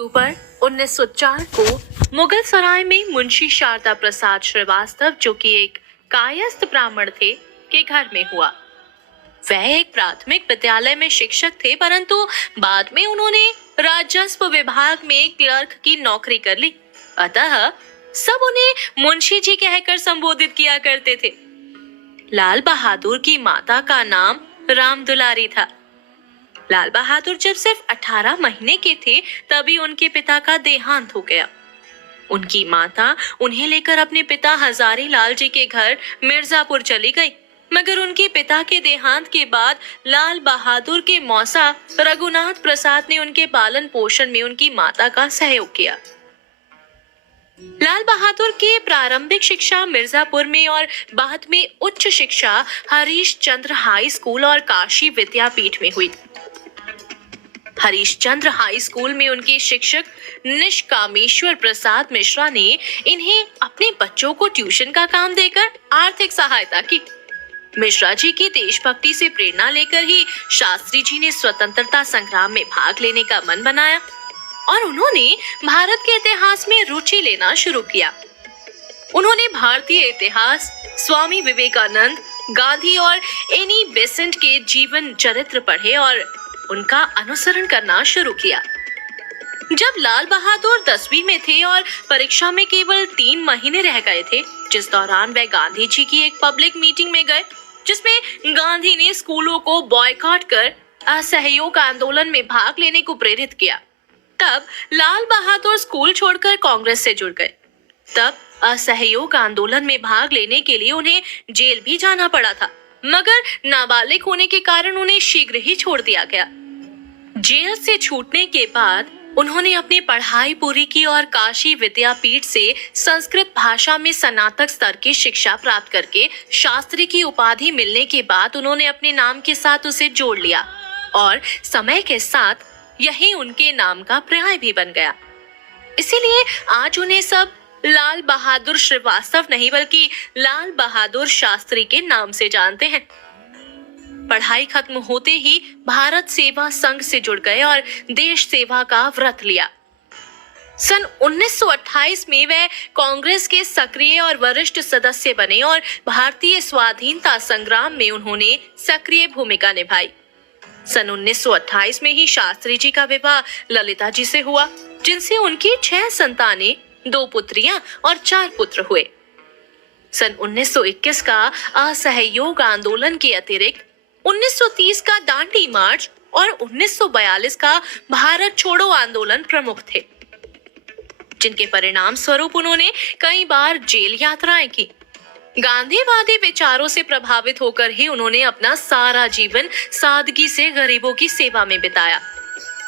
अक्टूबर 1904 को मुगल सराय में मुंशी शारदा प्रसाद श्रीवास्तव, जो कि एक कायस्थ ब्राह्मण थे, के घर में हुआ। वह एक प्राथमिक विद्यालय में शिक्षक थे, परंतु बाद में उन्होंने राजस्व विभाग में क्लर्क की नौकरी कर ली। अतः सब उन्हें मुंशी जी कहकर संबोधित किया करते थे। लाल बहादुर की माता का नाम राम दुलारी था। लाल बहादुर जब सिर्फ 18 महीने के थे तभी उनके पिता का देहांत हो गया। उनकी माता उन्हें लेकर अपने पिता हजारी लाल जी के घर मिर्जापुर चली गई, मगर उनके पिता के देहांत के बाद लाल बहादुर के मौसा रघुनाथ प्रसाद ने उनके पालन पोषण में उनकी माता का सहयोग किया। लाल बहादुर की प्रारंभिक शिक्षा मिर्जापुर में और बाद में उच्च शिक्षा हरीश चंद्र हाई स्कूल और काशी विद्यापीठ में हुई। हरीश चंद्र हाई स्कूल में उनके शिक्षक निष्कामेश्वर प्रसाद मिश्रा ने इन्हें अपने बच्चों को ट्यूशन का काम देकर आर्थिक सहायता की। मिश्रा जी की देशभक्ति से प्रेरणा लेकर ही शास्त्री जी ने स्वतंत्रता संग्राम में भाग लेने का मन बनाया और उन्होंने भारत के इतिहास में रुचि लेना शुरू किया। उन्होंने भारतीय इतिहास, स्वामी विवेकानंद, गांधी और एनी बेसेंट के जीवन चरित्र पढ़े और उनका अनुसरण करना शुरू किया। जब लाल बहादुर 10वीं में थे और परीक्षा में केवल 3 महीने रह गए थे, जिस दौरान वह गांधी जी की एक पब्लिक मीटिंग में गए, जिसमें गांधी ने स्कूलों को बॉयकॉट कर असहयोग आंदोलन में भाग लेने को प्रेरित किया, तब लाल बहादुर स्कूल छोड़कर कांग्रेस से जुड़ गए। तब असहयोग आंदोलन में भाग लेने के लिए उन्हें जेल भी जाना पड़ा था, मगर नाबालिग होने के कारण उन्हें शीघ्र ही छोड़ दिया गया। जेल से छूटने के बाद उन्होंने अपनी पढ़ाई पूरी की और काशी विद्यापीठ से संस्कृत भाषा में स्नातक स्तर की शिक्षा प्राप्त करके शास्त्री की उपाधि मिलने के बाद उन्होंने अपने नाम के साथ उसे जोड़ लिया और समय के साथ यही उनके नाम का पर्याय भी बन गया। इसीलिए आज उन्हें सब लाल बहादुर श्रीवास्तव नहीं बल्कि लाल बहादुर शास्त्री के नाम से जानते हैं। पढ़ाई खत्म होते ही भारत सेवा संघ से जुड़ गए और देश सेवा का व्रत लिया। सन 1928 में वह कांग्रेस के सक्रिय और वरिष्ठ सदस्य बने और भारतीय स्वाधीनता संग्राम में उन्होंने सक्रिय भूमिका निभाई। सन 1928 में ही शास्त्री जी का विवाह ललिता जी से हुआ, जिनसे उनकी 6 संतानें, 2 पुत्रियां और 4 पुत्र हुए। सन 1921 का असहयोग आंदोलन के अतिरिक्त 1930 का दांडी मार्च और 1942 का भारत छोड़ो आंदोलन प्रमुख थे, जिनके परिणाम स्वरूप उन्होंने कई बार जेल यात्राएं की। गांधीवादी विचारों से प्रभावित होकर ही उन्होंने अपना सारा जीवन सादगी से गरीबों की सेवा में बिताया।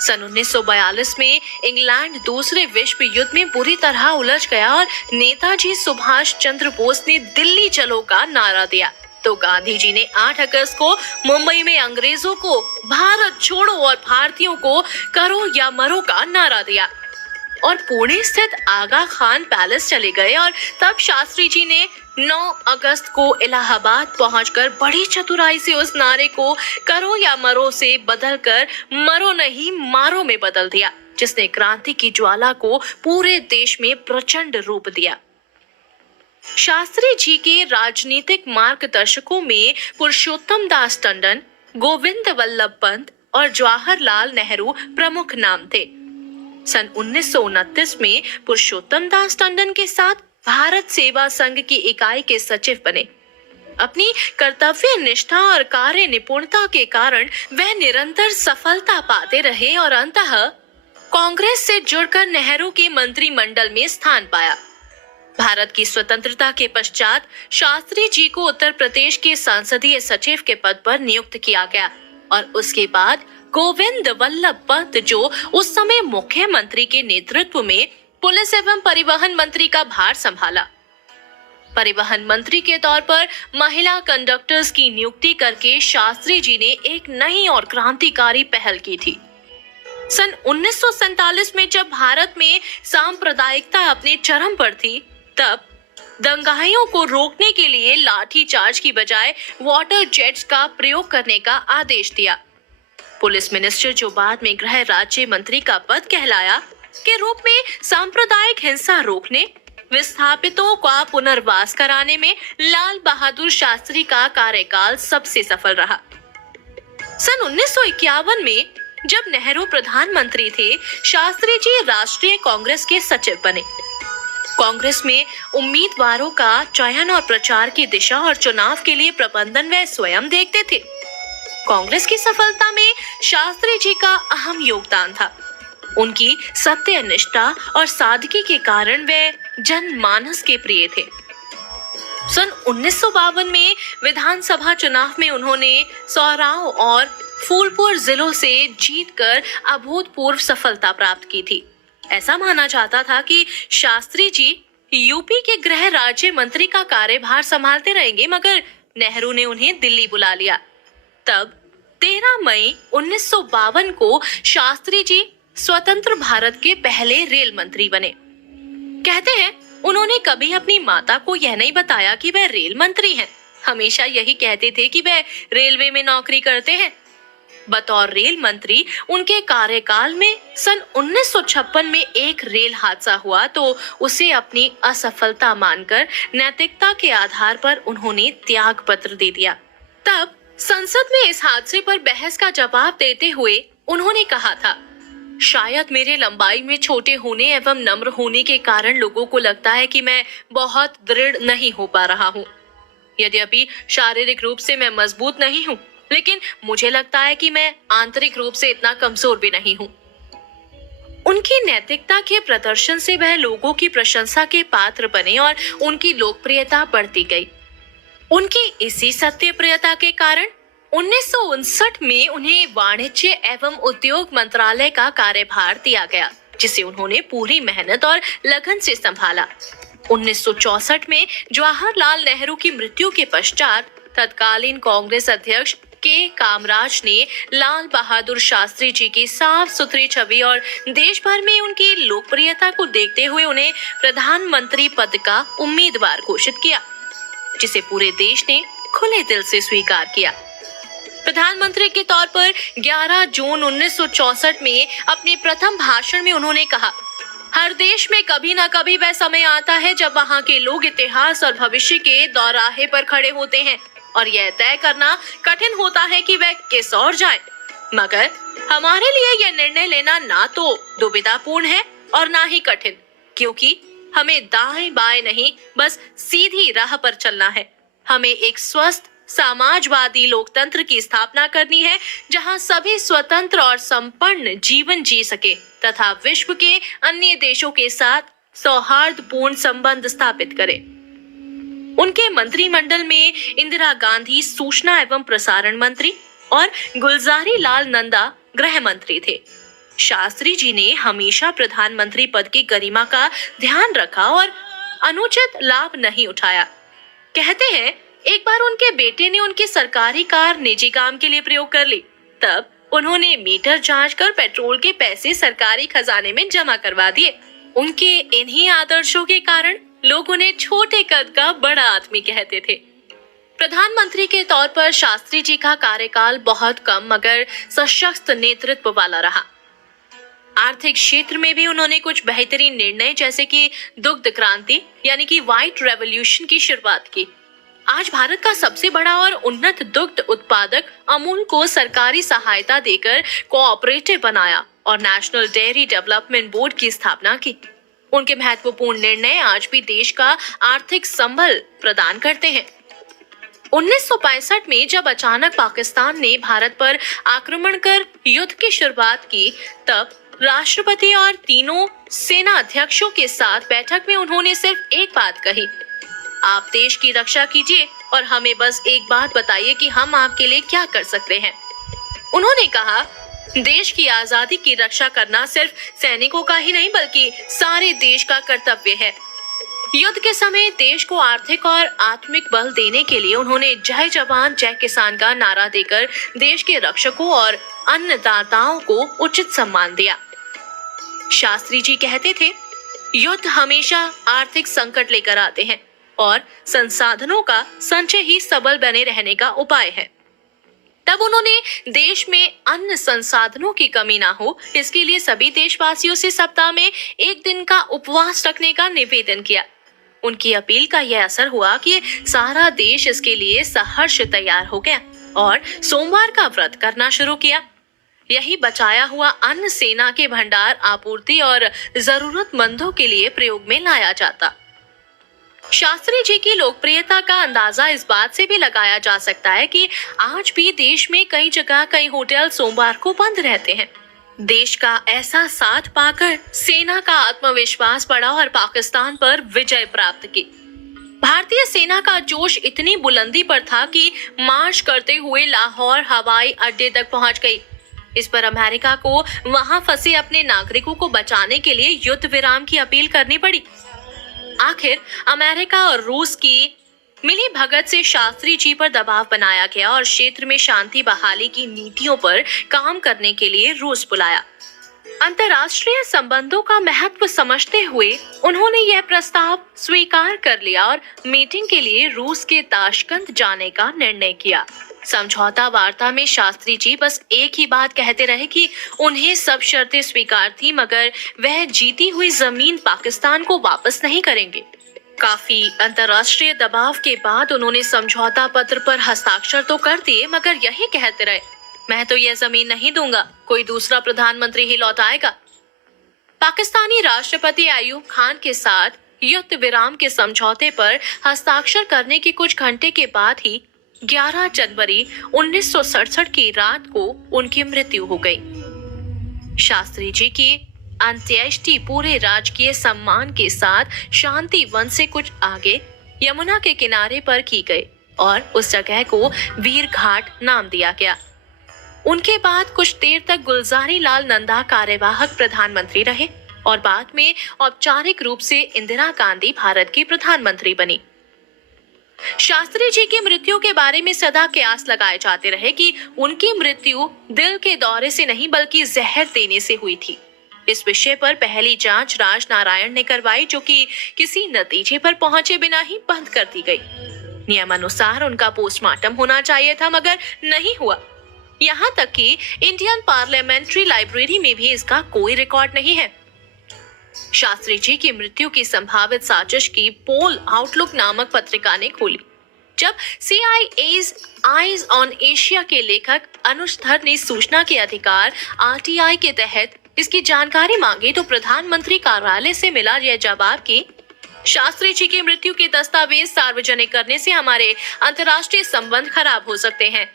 सन 1942 में इंग्लैंड दूसरे विश्व युद्ध में बुरी तरह उलझ गया और नेताजी सुभाष चंद्र बोस ने दिल्ली चलो का नारा दिया, तो गांधी जी ने 8 अगस्त को मुंबई में अंग्रेजों को भारत छोड़ो और भारतीयों को करो या मरो का नारा दिया और पुणे स्थित आगा खान पैलेस चले गए और तब शास्त्री जी ने 9 अगस्त को इलाहाबाद पहुंचकर बड़ी चतुराई से उस नारे को करो या मरो से बदलकर मरो नहीं मारो में बदल दिया, जिसने क्रांति की ज्वाला को पूरे देश में प्रचंड रूप दिया। शास्त्री जी के राजनीतिक मार्गदर्शकों में पुरुषोत्तम दास टंडन, गोविंद वल्लभ पंत और जवाहरलाल नेहरू प्रमुख नाम थे। सन 1929 में पुरुषोत्तम दास टंडन के साथ भारत सेवा संघ की इकाई के सचिव बने। अपनी कर्तव्य निष्ठा और कार्य निपुणता के कारण वह निरंतर सफलता पाते रहे और अंततः कांग्रेस से जुड़कर नेहरू के मंत्रिमंडल में स्थान पाया। भारत की स्वतंत्रता के पश्चात शास्त्री जी को उत्तर प्रदेश के संसदीय सचिव के पद पर नियुक्त किया गया और उसके बाद गोविंद वल्लभ पंत, जो उस समय मुख्यमंत्री के नेतृत्व में पुलिस एवं परिवहन मंत्री का भार संभाला। परिवहन मंत्री के तौर पर महिला कंडक्टर्स की नियुक्ति करके शास्त्री जी ने एक नई और क्रांतिकारी पहल की थी। सन 1947 में जब भारत में सांप्रदायिकता अपने चरम पर थी, तब दंगाइयों को रोकने के लिए लाठी चार्ज की बजाय वाटर जेट्स का प्रयोग करने का आदेश दिया। पुलिस मिनिस्टर, जो बाद में गृह राज्य मंत्री का पद कहलाया, के रूप में सांप्रदायिक हिंसा रोकने, विस्थापितों का पुनर्वास कराने में लाल बहादुर शास्त्री का कार्यकाल सबसे सफल रहा। सन 1951 में जब नेहरू प्रधानमंत्री थे, शास्त्री जी राष्ट्रीय कांग्रेस के सचिव बने। कांग्रेस में उम्मीदवारों का चयन और प्रचार की दिशा और चुनाव के लिए प्रबंधन वे स्वयं देखते थे। कांग्रेस की सफलता में शास्त्री जी का अहम योगदान था। उनकी सत्यनिष्ठा और सादगी के कारण वे जनमानस के प्रिय थे। सन 1952 में विधानसभा चुनाव में उन्होंने सौराव और फूलपुर जिलों से जीतकर अभूतपूर्व सफलता प्राप्त की थी। ऐसा माना जाता था कि शास्त्री जी यूपी के गृह राज्य मंत्री का कार्यभार संभालते रहेंगे, मगर नेहरू ने उन्हें दिल्ली बुला लिया। तब 13 मई 1952 को शास्त्री जी स्वतंत्र भारत के पहले रेल मंत्री बने। कहते हैं उन्होंने कभी अपनी माता को यह नहीं बताया कि वह रेल मंत्री हैं। हमेशा यही कहते थे कि वह रेलवे में नौकरी करते हैं। बतौर रेल मंत्री उनके कार्यकाल में सन 1956 में एक रेल हादसा हुआ तो उसे अपनी असफलता मानकर नैतिकता के आधार पर उन्होंने त्याग पत्र दे दिया। तब संसद में इस हादसे पर बहस का जवाब देते हुए उन्होंने कहा था, शायद मेरे लंबाई में छोटे होने एवं नम्र होने के कारण लोगों को लगता है कि मैं बहुत दृढ़ नहीं हो पा रहा हूँ। यद्यपि शारीरिक रूप से मैं मजबूत नहीं हूँ, लेकिन मुझे लगता है कि मैं आंतरिक रूप से इतना कमजोर भी नहीं हूँ। उनकी नैतिकता के प्रदर्शन से वह लोगों की प्रशंसा के पात्र बने और उनकी लोकप्रियता बढ़ती गई। उनकी इसी सत्यप्रियता के कारण 1959 में उन्हें वाणिज्य एवं उद्योग मंत्रालय का कार्यभार दिया गया, जिसे उन्होंने पूरी मेहनत और लगन से संभाला। 1964 में जवाहरलाल नेहरू की मृत्यु के पश्चात तत्कालीन कांग्रेस अध्यक्ष के कामराज ने लाल बहादुर शास्त्री जी की साफ सुथरी छवि और देश भर में उनकी लोकप्रियता को देखते हुए उन्हें प्रधानमंत्री पद का उम्मीदवार घोषित किया, जिसे पूरे देश ने खुले दिल से स्वीकार किया। प्रधानमंत्री के तौर पर 11 जून 1964 में अपने प्रथम भाषण में उन्होंने कहा, हर देश में कभी न कभी वह समय आता है जब वहाँ के लोग इतिहास और भविष्य के दौराहे पर खड़े होते हैं और यह तय करना कठिन होता है कि वह किस ओर जाए। मगर हमारे लिए यह निर्णय लेना ना तो दुविधापूर्ण है और ना ही कठिन, क्योंकि हमें दाएं बाएं नहीं, बस सीधी राह पर चलना है। हमें एक स्वस्थ समाजवादी लोकतंत्र की स्थापना करनी है, जहां सभी स्वतंत्र और संपन्न जीवन जी सके तथा विश्व के अन्य देशों के साथ सौहार्दपूर्ण संबंध स्थापित करें। उनके मंत्रिमंडल में इंदिरा गांधी सूचना एवं प्रसारण मंत्री और गुलजारी लाल नंदा गृह मंत्री थे। शास्त्री जी ने हमेशा प्रधानमंत्री पद की गरिमा का ध्यान रखा और अनुचित लाभ नहीं उठाया। कहते हैं एक बार उनके बेटे ने उनकी सरकारी कार निजी काम के लिए प्रयोग कर ली। तब उन्होंने मीटर जांच कर पेट्रोल के पैसे सरकारी खजाने में जमा करवा दिए। उनके इन्हीं आदर्शों के कारण लोग उन्हें छोटे कद का बड़ा आदमी कहते थे। प्रधानमंत्री के तौर पर शास्त्री जी का कार्यकाल बहुत कम मगर सशक्त नेतृत्व वाला रहा। आर्थिक क्षेत्र में भी उन्होंने कुछ बेहतरीन निर्णय जैसे कि दुग्ध क्रांति यानी कि व्हाइट रेवोल्यूशन की शुरुआत की। आज भारत का सबसे बड़ा और उन्नत दुग्ध उत्पादक अमूल को सरकारी सहायता देकर कोऑपरेटिव बनाया और नेशनल डेयरी डेवलपमेंट बोर्ड की स्थापना की। उनके महत्वपूर्ण निर्णय आज भी देश का आर्थिक संबल प्रदान करते हैं। 1965 में जब अचानक पाकिस्तान ने भारत पर आक्रमण कर युद्ध की शुरुआत की, तब राष्ट्रपति और तीनों सेना अध्यक्षों के साथ बैठक में उन्होंने सिर्फ एक बात कही, आप देश की रक्षा कीजिए और हमें बस एक बात बताइए कि हम आपके लिए क्या कर सकते हैं। उन्होंने कहा, देश की आजादी की रक्षा करना सिर्फ सैनिकों का ही नहीं बल्कि सारे देश का कर्तव्य है। युद्ध के समय देश को आर्थिक और आत्मिक बल देने के लिए उन्होंने जय जवान जय किसान का नारा देकर देश के रक्षकों और अन्नदाताओं को उचित सम्मान दिया। शास्त्री जी कहते थे, युद्ध हमेशा आर्थिक संकट लेकर आते हैं और संसाधनों का संचय ही सबल बने रहने का उपाय है। तब उन्होंने देश में अन्न संसाधनों की कमी ना हो, इसके लिए सभी देशवासियों से सप्ताह में एक दिन का उपवास रखने का निवेदन किया। उनकी अपील का यह असर हुआ कि सारा देश इसके लिए सहर्ष तैयार हो गया और सोमवार का व्रत करना शुरू किया। यही बचाया हुआ अन्न सेना के भंडार आपूर्ति और जरूरतमंदों के लिए प्रयोग में लाया जाता। शास्त्री जी की लोकप्रियता का अंदाजा इस बात से भी लगाया जा सकता है कि आज भी देश में कई जगह कई होटल सोमवार को बंद रहते हैं। देश का ऐसा साथ पाकर सेना का आत्मविश्वास बढ़ा और पाकिस्तान पर विजय प्राप्त की। भारतीय सेना का जोश इतनी बुलंदी पर था कि मार्च करते हुए लाहौर हवाई अड्डे तक पहुंच गई। इस पर अमेरिका को वहां फंसे अपने नागरिकों को बचाने के लिए युद्ध विराम की अपील करनी पड़ी। आखिर अमेरिका और रूस की मिली भगत से शास्त्री जी पर दबाव बनाया गया और क्षेत्र में शांति बहाली की नीतियों पर काम करने के लिए रूस बुलाया। अंतर्राष्ट्रीय संबंधों का महत्व समझते हुए उन्होंने यह प्रस्ताव स्वीकार कर लिया और मीटिंग के लिए रूस के ताशकंद जाने का निर्णय किया। समझौता वार्ता में शास्त्री जी बस एक ही बात कहते रहे कि उन्हें सब शर्तें स्वीकार थी, मगर वह जीती हुई जमीन पाकिस्तान को वापस नहीं करेंगे। काफी अंतर्राष्ट्रीय दबाव के बाद उन्होंने समझौता पत्र पर हस्ताक्षर तो कर दिए, मगर यही कहते रहे, मैं तो यह जमीन नहीं दूंगा, कोई दूसरा प्रधानमंत्री ही लौटाएगा। पाकिस्तानी राष्ट्रपति अयूब खान के साथ युद्ध विराम के समझौते पर हस्ताक्षर करने के कुछ घंटे के बाद ही 11 जनवरी 1967 की रात को उनकी मृत्यु हो गई। शास्त्री जी की अंत्येष्टि पूरे राजकीय सम्मान के साथ शांति वन से कुछ आगे यमुना के किनारे पर की गई और उस जगह को वीर घाट नाम दिया गया। उनके बाद कुछ देर तक गुलजारी लाल नंदा कार्यवाहक प्रधानमंत्री रहे और बाद में औपचारिक रूप से इंदिरा गांधी भारत की प्रधानमंत्री बनी। शास्त्री जी की मृत्यु के बारे में सदा कयास लगाए जाते रहे कि उनकी मृत्यु दिल के दौरे से नहीं बल्कि जहर देने से हुई थी। इस विषय पर पहली जांच राज नारायण ने करवाई, जो कि किसी नतीजे पर पहुंचे बिना ही बंद कर दी गई। नियमानुसार उनका पोस्टमार्टम होना चाहिए था, मगर नहीं हुआ। यहाँ तक कि इंडियन पार्लियामेंट्री लाइब्रेरी में भी इसका कोई रिकॉर्ड नहीं है। शास्त्री जी की मृत्यु की संभावित साजिश की पोल आउटलुक नामक पत्रिका ने खोली। जब CIA's आइज ऑन एशिया के लेखक अनुज धर ने सूचना के अधिकार RTI के तहत इसकी जानकारी मांगी तो प्रधानमंत्री कार्यालय से मिला यह जवाब कि शास्त्री जी की मृत्यु के दस्तावेज सार्वजनिक करने से हमारे अंतर्राष्ट्रीय संबंध खराब हो सकते हैं।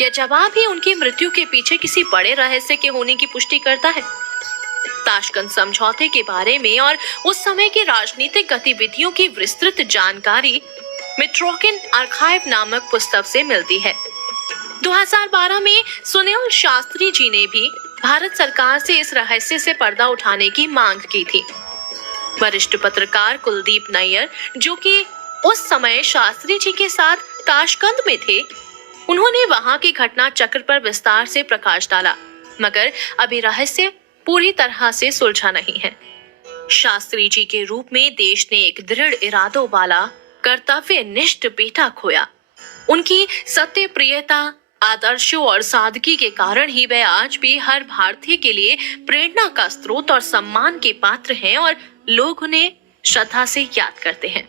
यह जवाब ही उनकी मृत्यु के पीछे किसी बड़े रहस्य के होने की पुष्टि करता है। ताशकंद समझौते के बारे में और उस समय की राजनीतिक गतिविधियों की विस्तृत जानकारी मिट्रोकिन आर्काइव नामक पुस्तक से मिलती है। 2012 में सुनील शास्त्री जी ने भी भारत सरकार से इस रहस्य से पर्दा उठाने की मांग की थी। वरिष्ठ पत्रकार कुलदीप नैयर, जो कि उस समय शास्त्री जी के साथ ताशकंद में थे, उन्होंने वहां के घटना चक्र पर विस्तार से प्रकाश डाला, मगर अभी रहस्य पूरी तरह से सुलझा नहीं है। शास्त्री जी के रूप में देश ने एक दृढ़ इरादों वाला कर्तव्यनिष्ठ बेटा खोया। उनकी सत्य प्रियता, आदर्शों और सादगी के कारण ही वे आज भी हर भारतीय के लिए प्रेरणा का स्रोत और सम्मान के पात्र हैं और लोग उन्हें श्रद्धा से याद करते हैं।